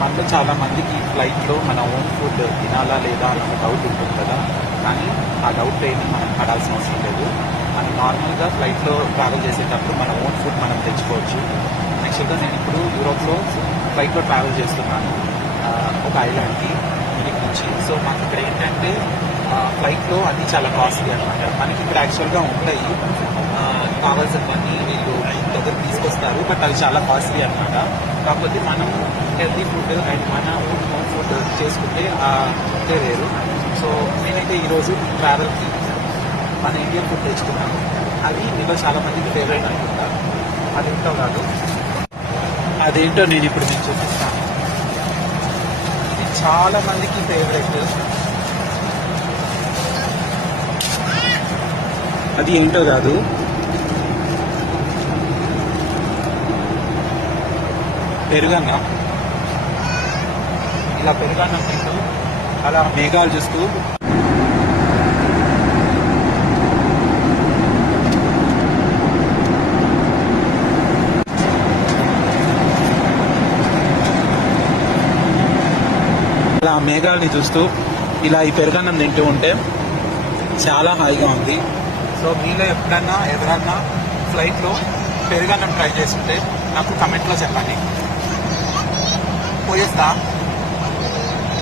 మనలో చాలా మందికి ఫ్లైట్లో మన ఓన్ ఫుడ్ తినాలా లేదా అన్న డౌట్ ఉంటుంది కదా. కానీ ఆ డౌట్ ఏమి మనం పడాల్సిన అవసరం లేదు. మనం నార్మల్గా ఫ్లైట్లో ట్రావెల్ చేసేటప్పుడు మన ఓన్ ఫుడ్ మనం తెచ్చుకోవచ్చు. యాక్చువల్గా నేను ఇప్పుడు యూరోప్లో ఫ్లైట్లో ట్రావెల్ చేస్తున్నాను, ఒక ఐలాండ్కి యూనిక్ నుంచి. సో మాకు ఇక్కడ ఏంటంటే ఫ్లైట్లో అన్నీ చాలా కాస్ట్లీ అనమాట. మనకి ఇక్కడ యాక్చువల్గా ఉంటాయి, కావాల్సినవన్నీ వీళ్ళు దగ్గర తీసుకొస్తారు, బట్ అవి చాలా కాస్ట్లీ అనమాట. కాకపోతే మనం హెల్తీ ఫుడ్ అండ్ మన ఓన్ ఫుడ్ చేసుకుంటే వేరు. సో నేనైతే ఈరోజు ట్రావెల్కి మన ఇండియన్ ఫుడ్ తెచ్చుకున్నాను. అది మీలో చాలా మందికి ఫేవరెట్ అనుకుంటా. అదేంటో కాదు, అదేంటో నేను ఇప్పుడు నేను చూపిస్తాను. ఇది చాలా మందికి ఫేవరెట్. అది ఏంటో కాదు, పెరుగన్నం. ఇలా పెరుగన్నం తింటూ అలా మేఘాలు చూస్తూ అలా మేఘాలని చూస్తూ ఇలా ఈ పెరుగన్నం తింటూ ఉంటే చాలా హాయిగా ఉంది. సో మీలో ఎవరన్నా ఫ్లైట్లో పెరుగన్నం ట్రై చేస్తుంటే నాకు కమెంట్లో చెప్పండి. పోయేస్తా.